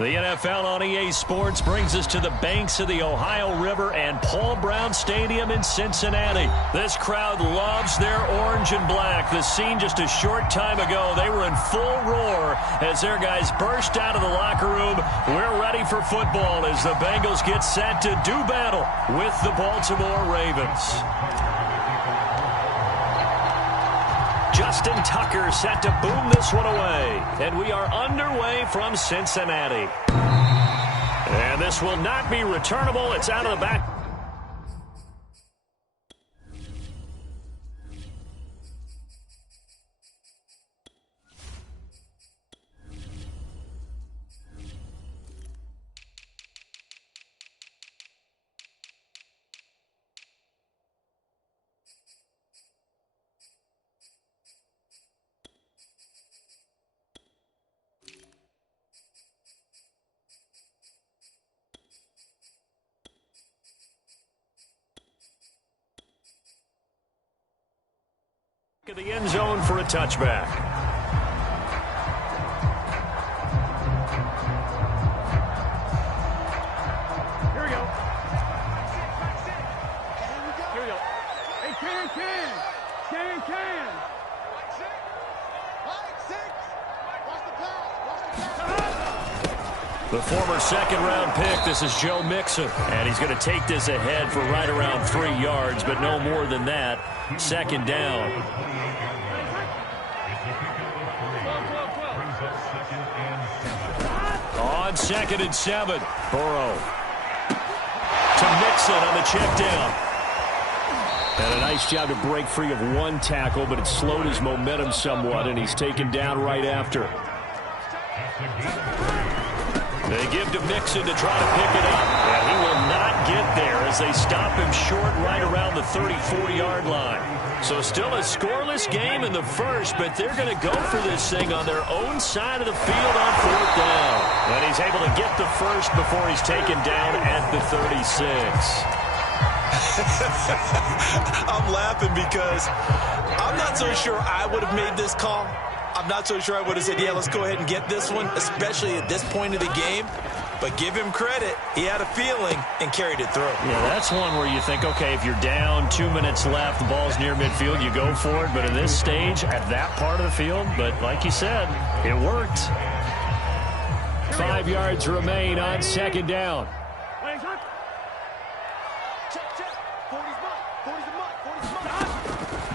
The NFL on EA Sports brings us to the banks of the Ohio River and Paul Brown Stadium in Cincinnati. This crowd loves their orange and black. The scene just a short time ago, they were in full roar as their guys burst out of the locker room. We're ready for football as the Bengals get set to do battle with the Baltimore Ravens. Justin Tucker set to boom this one away. And we are underway from Cincinnati. And this will not be returnable. It's out of the back. Of the end zone for a touchback. Here we go. Here we go. Hey, can. The former second-round pick, this is Joe Mixon. And he's going to take this ahead for right around 3 yards, but no more than that. Second down. On 2nd and 7. Burrow. To Mixon on the check down. And a nice job to break free of one tackle, but it slowed his momentum somewhat, and he's taken down right after. They give to Mixon to try to pick it up. And he will not get there as they stop him short right around the 30-40-yard line. So still a scoreless game in the first, but they're going to go for this thing on their own side of the field on 4th down. And he's able to get the first before he's taken down at the 36. I'm laughing because I'm not so sure I would have made this call. I'm not so sure I would have said, yeah, let's go ahead and get this one, especially at this point of the game. But give him credit. He had a feeling and carried it through. Yeah, that's one where you think, okay, if you're down, 2 minutes left, the ball's near midfield, you go for it. But at this stage, at that part of the field, but like you said, it worked. 5 yards remain on 2nd down.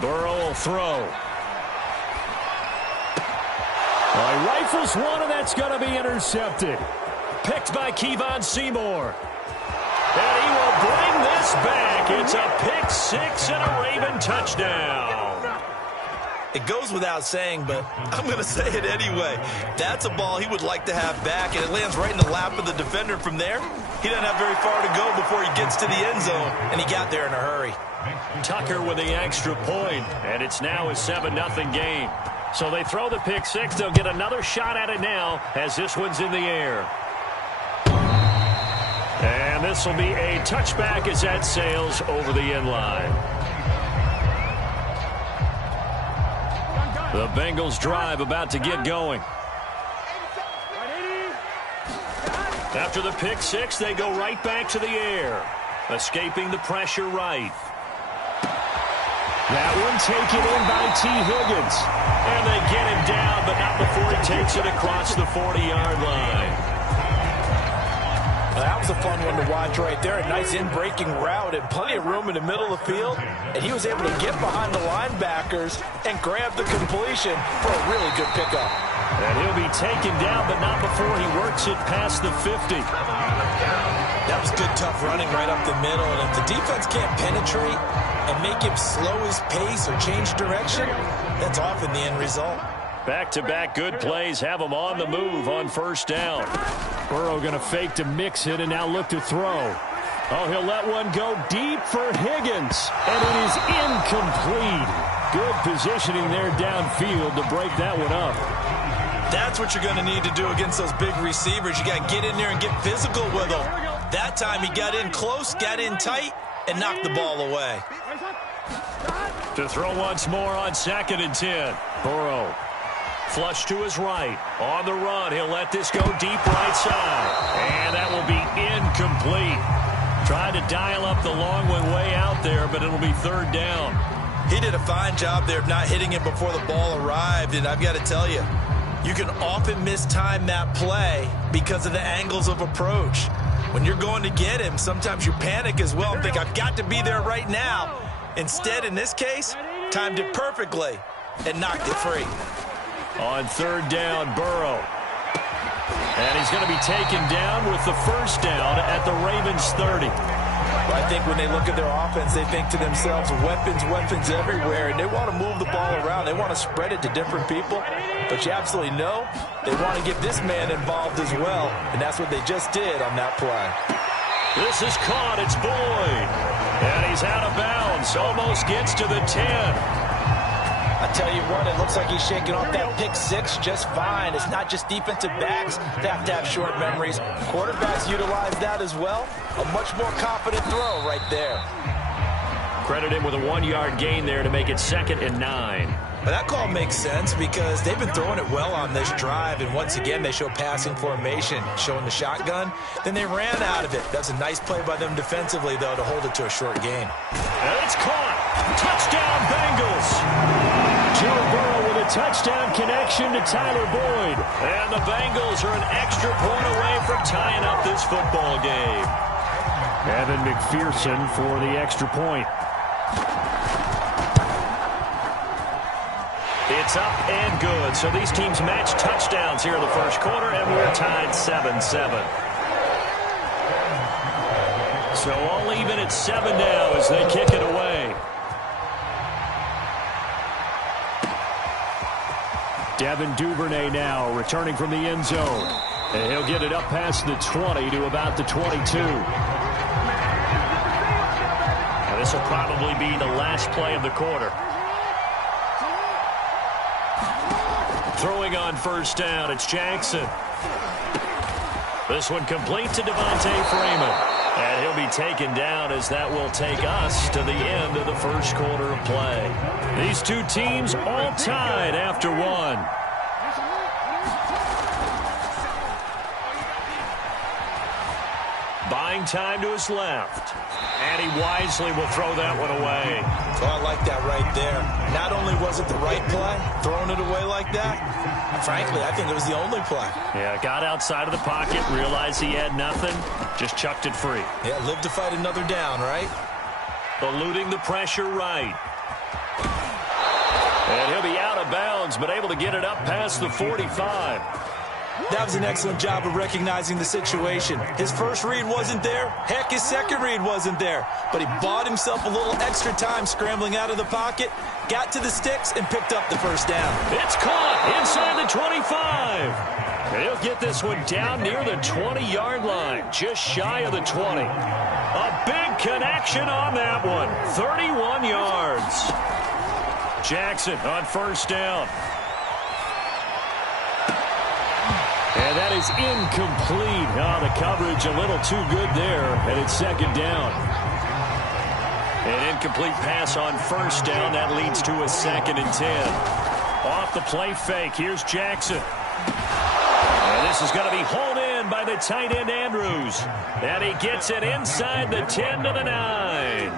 Burrow will throw. Well, he rifles one, and that's going to be intercepted. Picked by Kevon Seymour. And he will bring this back. It's a pick six and a Raven touchdown. It goes without saying, but I'm going to say it anyway. That's a ball he would like to have back, and it lands right in the lap of the defender from there. He doesn't have very far to go before he gets to the end zone, and he got there in a hurry. Tucker with the extra point, and it's now a 7-0 game. So they throw the pick six. They'll get another shot at it now as this one's in the air. And this will be a touchback as that sails over the end line. The Bengals drive about to get going. After the pick six, they go right back to the air, escaping the pressure right. That one taken in by T. Higgins. And they get him down, but not before he takes it across the 40-yard line. That was a fun one to watch right there. A nice in-breaking route and plenty of room in the middle of the field. And he was able to get behind the linebackers and grab the completion for a really good pickup. And he'll be taken down, but not before he works it past the 50. That was good, tough running right up the middle. And if the defense can't penetrate and make him slow his pace or change direction, that's often the end result. Back-to-back good plays have him on the move on 1st down. Burrow going to fake to Mixon and now look to throw. Oh, he'll let one go deep for Higgins. And it is incomplete. Good positioning there downfield to break that one up. That's what you're going to need to do against those big receivers. You got to get in there and get physical with them. That time he got in close, got in tight, and knocked the ball away. To throw once more on 2nd and 10. Burrow. Flush to his right. On the run, he'll let this go deep right side. And that will be incomplete. Tried to dial up the long one way out there, but it'll be third down. He did a fine job there of not hitting him before the ball arrived, and I've got to tell you, you can often mistime that play because of the angles of approach. When you're going to get him, sometimes you panic as well and think, I've got to be there right now. Instead, in this case, timed it perfectly and knocked it free. On third down, Burrow. And he's going to be taken down with the first down at the Ravens 30. Well, I think when they look at their offense, they think to themselves, weapons everywhere, and they want to move the ball around. They want to spread it to different people. But you absolutely know they want to get this man involved as well, and that's what they just did on that play. This is caught. It's Boyd. And he's out of bounds. Almost gets to the 10. I tell you what, it looks like he's shaking off that pick six just fine. It's not just defensive backs that have to have short memories. Quarterbacks utilize that as well. A much more confident throw right there. Credit him with a 1-yard gain there to make it 2nd and 9. But that call makes sense because they've been throwing it well on this drive, and once again they show passing formation, showing the shotgun. Then they ran out of it. That's a nice play by them defensively, though, to hold it to a short gain. And it's caught. Touchdown, Bengals. Joe Burrow with a touchdown connection to Tyler Boyd. And the Bengals are an extra point away from tying up this football game. Evan McPherson for the extra point. It's up and good. So these teams match touchdowns here in the first quarter, and we're tied 7-7. So all even at 7 now as they kick it away. Devin Duvernay now returning from the end zone. And he'll get it up past the 20 to about the 22. Now this will probably be the last play of the quarter. Throwing on first down, it's Jackson. This one complete to Devontae Freeman. And he'll be taken down as that will take us to the end of the first quarter of play. These two teams all tied after one. Buying time to his left. And he wisely will throw that one away. Oh, I like that right there. Not only was it the right play, throwing it away like that, frankly, I think it was the only play. Yeah, got outside of the pocket, realized he had nothing, just chucked it free. Yeah, live to fight another down, right? Eluding the pressure right. And he'll be out of bounds, but able to get it up past the 45. That was an excellent job of recognizing the situation. His first read wasn't there. Heck, his second read wasn't there. But he bought himself a little extra time scrambling out of the pocket, got to the sticks, and picked up the first down. It's caught inside the 25. And he'll get this one down near the 20-yard line, just shy of the 20. A big connection on that one, 31 yards. Jackson on first down. And that is incomplete. Oh, the coverage a little too good there, and it's second down. An incomplete pass on first down. That leads to a 2nd and 10. Off the play fake, here's Jackson. And this is going to be hauled in by the tight end Andrews. And he gets it inside the 10 to the 9.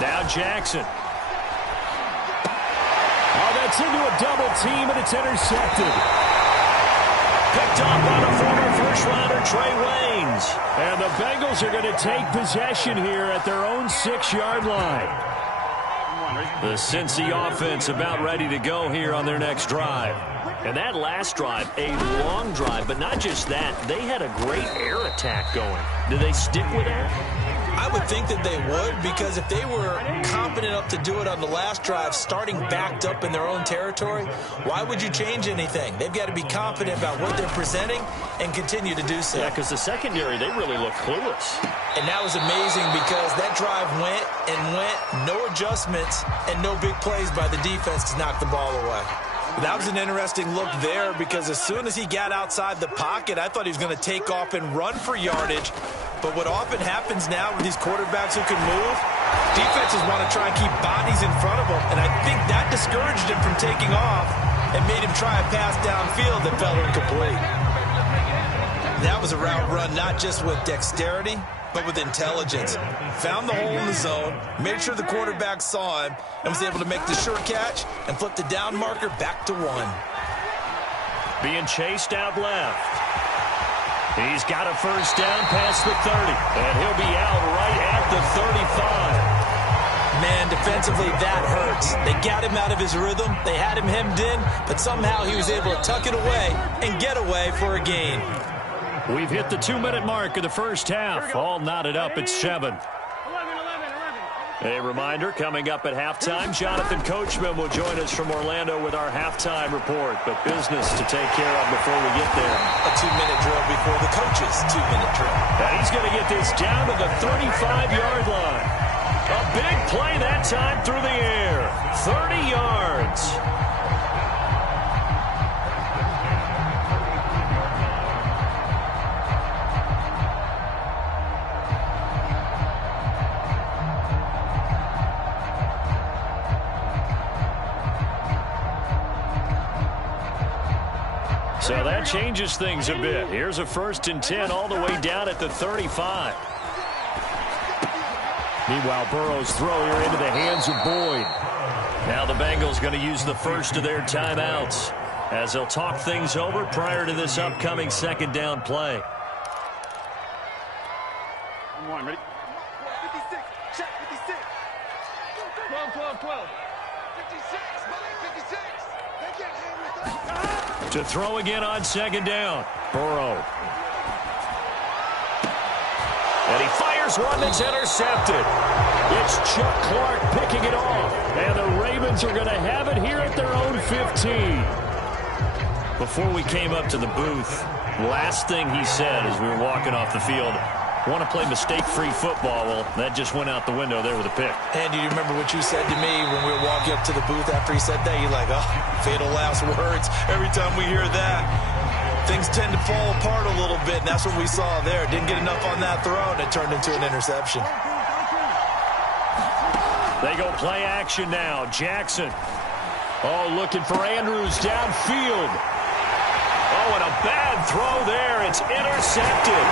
Now Jackson. Oh, that's into a double team, and it's intercepted. Picked up on a former first-rounder, Trey Waynes. And the Bengals are going to take possession here at their own 6-yard line. The Cincy offense about ready to go here on their next drive. And that last drive, a long drive, but not just that. They had a great air attack going. Do they stick with that? I would think that they would, because if they were confident enough to do it on the last drive, starting backed up in their own territory, why would you change anything? They've got to be confident about what they're presenting and continue to do so. Yeah, because the secondary, they really look clueless. And that was amazing because that drive went and went, no adjustments, and no big plays by the defense to knock the ball away. That was an interesting look there because as soon as he got outside the pocket, I thought he was going to take off and run for yardage. But what often happens now with these quarterbacks who can move, Defenses want to try and keep bodies in front of them, and I think that discouraged him from taking off and made him try a pass downfield that fell incomplete. That was a route run not just with dexterity, but with intelligence. Found the hole in the zone, made sure the quarterback saw him, and was able to make the short catch and flip the down marker back to 1. Being chased out left. He's got a first down past the 30, and he'll be out right at the 35. Man, defensively, that hurts. They got him out of his rhythm. They had him hemmed in, but somehow he was able to tuck it away and get away for a gain. We've hit the 2-minute mark of the first half. All knotted up at 7. A reminder, coming up at halftime, Jonathan Coachman will join us from Orlando with our halftime report. But business to take care of before we get there. A 2-minute drill before the coach's 2-minute drill. And he's going to get this down to the 35-yard line. A big play that time through the air. 30 yards. So that changes things a bit. Here's a 1st and 10 all the way down at the 35. Meanwhile, Burrow's throw here into the hands of Boyd. Now the Bengals going to use the first of their timeouts as they'll talk things over prior to this upcoming 2nd down play. One, ready? 56, check 56. 12, 12, 12. 56, Mike, 56. They can't hang with us. To throw again on 2nd down. Burrow. And he fires one that's intercepted. It's Chuck Clark picking it off. And the Ravens are going to have it here at their own 15. Before we came up to the booth, last thing he said as we were walking off the field, want to play mistake-free football. Well, that just went out the window there with a pick. And do you remember what you said to me when we were walking up to the booth after he said that? You're like, oh, fatal last words. Every time we hear that, things tend to fall apart a little bit, and that's what we saw there. Didn't get enough on that throw, and it turned into an interception. They go play action now. Jackson. Oh, looking for Andrews downfield. Oh, and a bad throw there. It's intercepted.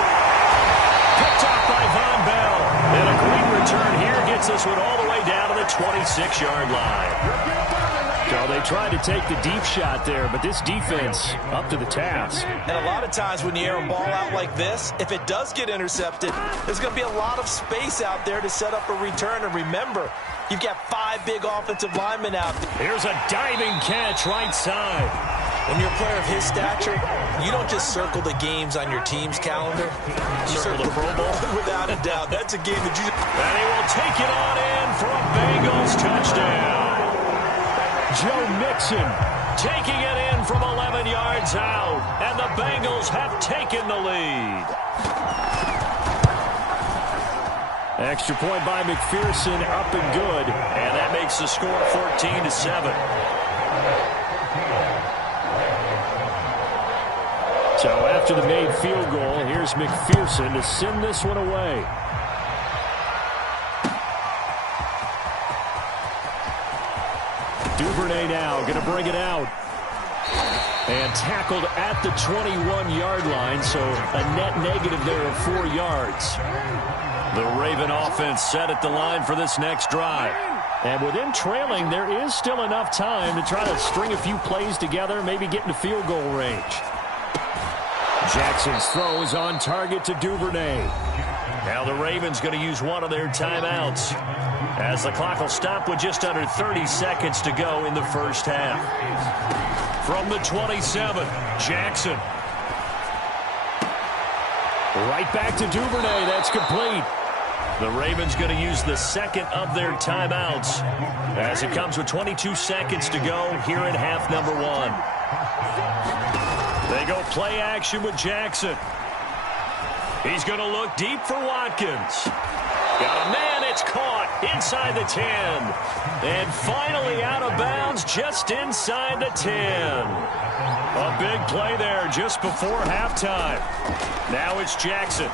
Picked up by Von Bell. And a great return here gets us one all the way down to the 26-yard line. So they tried to take the deep shot there, but this defense up to the task. And a lot of times when you air a ball out like this, if it does get intercepted, there's going to be a lot of space out there to set up a return. And remember, you've got 5 big offensive linemen out there. Here's a diving catch right side. When you're a player of his stature, you don't just circle the games on your team's calendar. You circle the Pro Bowl. Without a doubt. That's a game that you... And he will take it on in for a Bengals touchdown. Joe Mixon taking it in from 11 yards out. And the Bengals have taken the lead. Extra point by McPherson, up and good. And that makes the score 14-7. So after the made field goal, here's McPherson to send this one away. Duvernay now going to bring it out. And tackled at the 21-yard line, so a net negative there of 4 yards. The Raven offense set at the line for this next drive. And within trailing, there is still enough time to try to string a few plays together, maybe get into field goal range. Jackson's throw is on target to Duvernay. Now the Ravens going to use one of their timeouts as the clock will stop with just under 30 seconds to go in the first half. From the 27, Jackson. Right back to Duvernay. That's complete. The Ravens going to use the second of their timeouts as it comes with 22 seconds to go here in half number 1. They go play action with Jackson. He's going to look deep for Watkins. Got a man, it's caught inside the 10. And finally out of bounds just inside the 10. A big play there just before halftime. Now it's Jackson.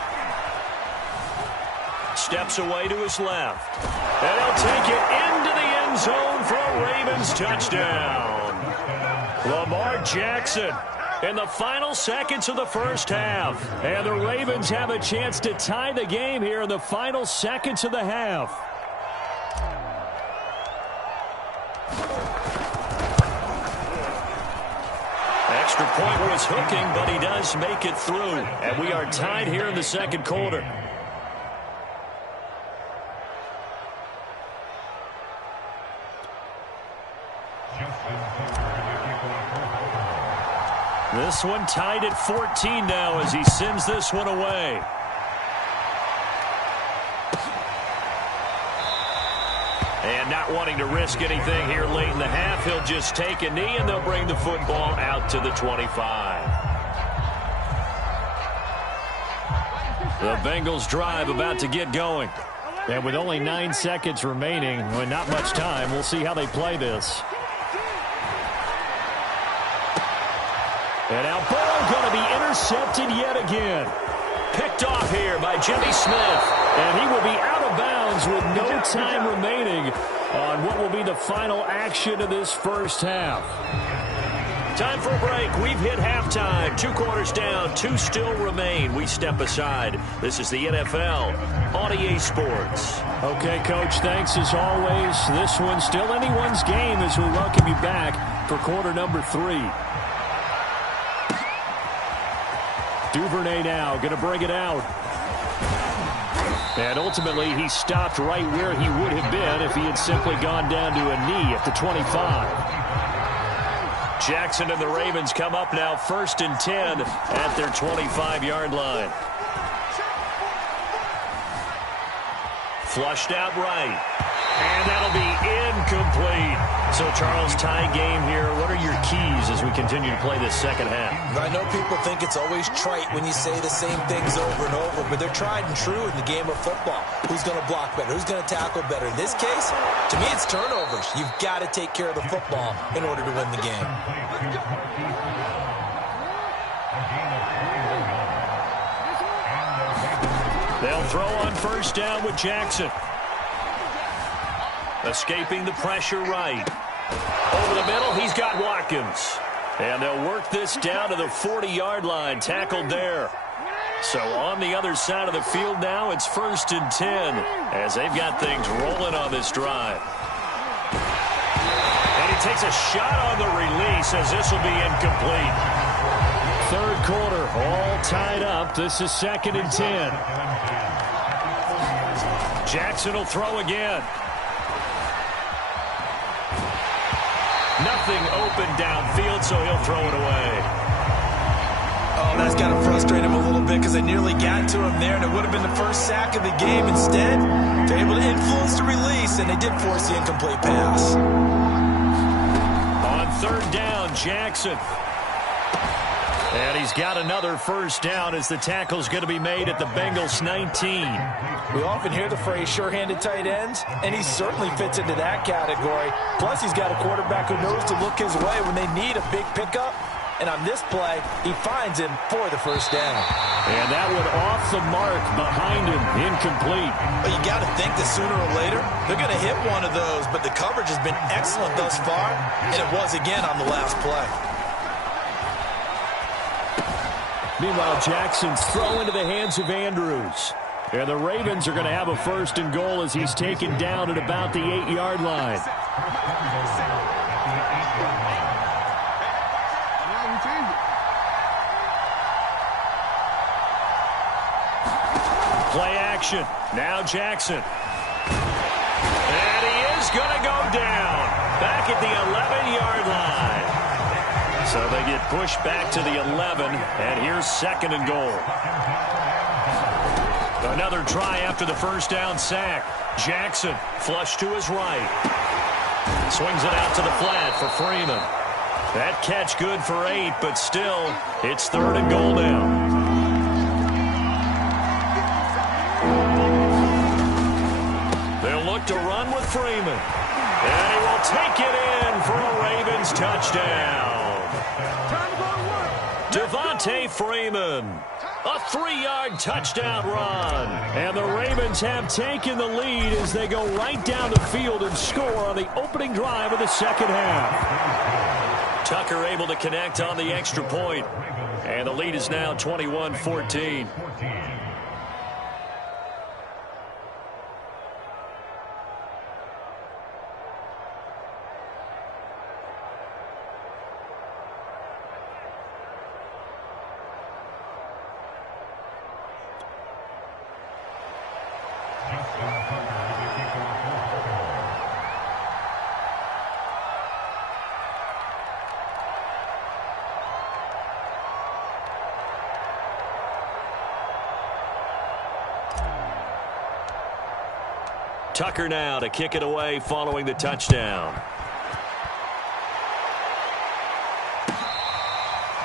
Steps away to his left. And he'll take it into the end zone for a Ravens touchdown. Lamar Jackson in the final seconds of the first half. And the Ravens have a chance to tie the game here in the final seconds of the half. Extra point was hooking, but he does make it through. And we are tied here in the second quarter. This one tied at 14 now as he sends this one away. And not wanting to risk anything here late in the half, he'll just take a knee and they'll bring the football out to the 25. The Bengals drive about to get going. And with only 9 seconds remaining, and not much time, we'll see how they play this. And now Burrow going to be intercepted yet again. Picked off here by Jimmy Smith. And he will be out of bounds with no time remaining on what will be the final action of this first half. Time for a break. We've hit halftime. 2 quarters down. 2 still remain. We step aside. This is the NFL on EA Sports. Okay, Coach, thanks as always. This one's still anyone's game as we welcome you back for quarter number 3. Duvernay now going to bring it out. And ultimately, he stopped right where he would have been if he had simply gone down to a knee at the 25. Jackson and the Ravens come up now 1st and 10 at their 25-yard line. Flushed out right. And that'll be incomplete. So, Charles, tie game here. What are your keys as we continue to play this second half? I know people think it's always trite when you say the same things over and over, but they're tried and true in the game of football. Who's going to block better? Who's going to tackle better? In this case, to me, it's turnovers. You've got to take care of the football in order to win the game. They'll throw on 1st down with Jackson. Escaping the pressure right. Over the middle, he's got Watkins. And they'll work this down to the 40-yard line, tackled there. So on the other side of the field now, it's 1st and 10 as they've got things rolling on this drive. And he takes a shot on the release as this will be incomplete. 3rd quarter, all tied up. This is 2nd and 10. Jackson will throw again. Nothing open downfield, so he'll throw it away. Oh, that's got to frustrate him a little bit because they nearly got to him there, and it would have been the first sack of the game. Instead, they're able to influence the release, and they did force the incomplete pass. On 3rd down, Jackson. And he's got another 1st down as the tackle's going to be made at the Bengals 19. We often hear the phrase sure-handed tight ends, and he certainly fits into that category. Plus, he's got a quarterback who knows to look his way when they need a big pickup. And on this play, he finds him for the 1st down. And that one off the mark behind him, incomplete. But you got to think that sooner or later, they're going to hit one of those. But the coverage has been excellent thus far, and it was again on the last play. Meanwhile, Jackson's throw into the hands of Andrews. And the Ravens are going to have a 1st and goal as he's taken down at about the 8-yard line. Play action. Now Jackson. And he is going to go down. Back at the 11-yard line. So they get pushed back to the 11, and here's 2nd and goal. Another try after the 1st down sack. Jackson flush to his right. Swings it out to the flat for Freeman. That catch good for 8, but still, it's 3rd and goal now. They'll look to run with Freeman. And he will take it in for a Ravens touchdown. Devontae Freeman. A 3-yard touchdown run. And the Ravens have taken the lead as they go right down the field and score on the opening drive of the second half. Tucker able to connect on the extra point. And the lead is now 21-14. Tucker now to kick it away following the touchdown.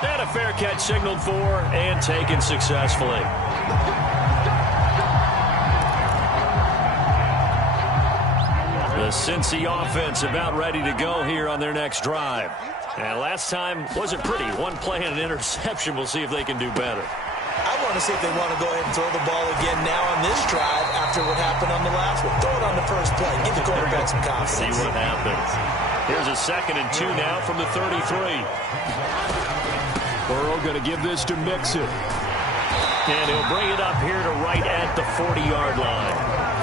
And a fair catch signaled for and taken successfully. The Cincy offense about ready to go here on their next drive. And last time wasn't pretty. One play and an interception. We'll see if they can do better. I want to see if they want to go ahead and throw the ball again now on this drive after what happened on the last one. Throw it on the first play. Give the quarterback some confidence. See what happens. Here's a 2nd and 2 now from the 33. Burrow going to give this to Mixon. And he'll bring it up here to right at the 40-yard line.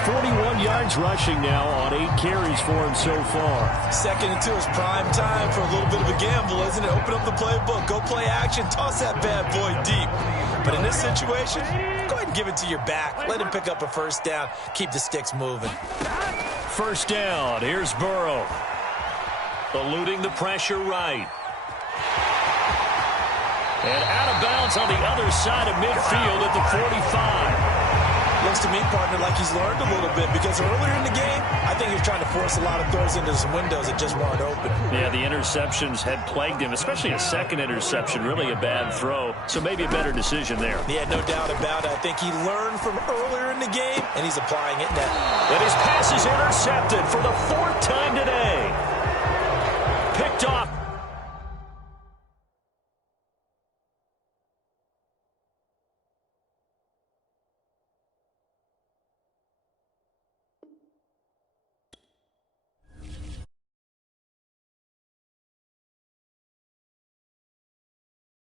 41 yards rushing now on 8 carries for him so far. 2nd and 2 is prime time for a little bit of a gamble, isn't it? Open up the playbook. Go play action. Toss that bad boy deep. But in this situation, go ahead and give it to your back. Let him pick up a first down. Keep the sticks moving. First down. Here's Burrow. Eluding the pressure right. And out of bounds on the other side of midfield at the 45. Looks to me, partner, like he's learned a little bit because earlier in the game, I think he was trying to force a lot of throws into some windows that just weren't open. Yeah, the interceptions had plagued him, especially a second interception, really a bad throw. So maybe a better decision there. Yeah, no doubt about it. I think he learned from earlier in the game, and he's applying it now. And his pass is intercepted for the 4th time today. Picked off